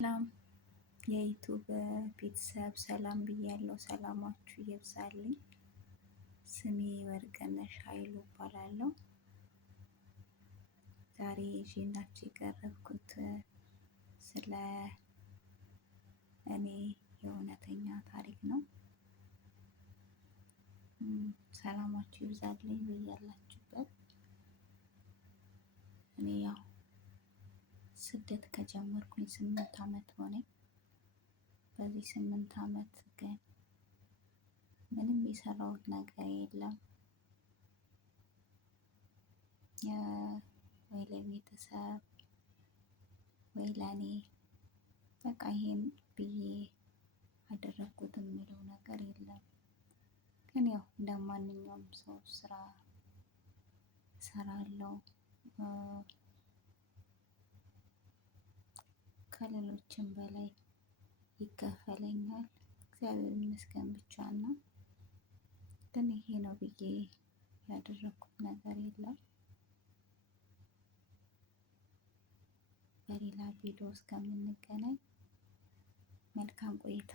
ሰላም የዩቱብ ቤተሰብ ሰላም ብያለሁ። ሰላማችሁ ይብዛልኝ። ስሜ ወርቅነሽ ኃይሉ እባላለሁ። ዛሬ ይዤላችሁ የቀረብኩት ስለ እኔ የእውነተኛ ታሪክ ነው። ሰላማችሁ ይብዛልኝ በያላችሁበት። እኔ ያው ስደት ከጀመርኩኝ 8 ዓመት ሆነኝ። በዚህ 8 ዓመት ግን ምንም የሰራሁት ነገር የለም። ወይ ለቤተሰብ ወይ ለኔ በቃ ይሄን ብዬ አደረኩት የምለው ነገር የለም። ግን ያው እንደማንኛውም ሰው ስራ እሰራለሁ። ከሌሎችም በላይ ይከፈለኛል። እግዚአብሔር ይመስገን ብቻ ነው። ግን ይሄ ነው ብዬ ያደረኩት ነገር የለም። በሌላ ቪዲዮ እስከምንገናኝ መልካም ቆይታ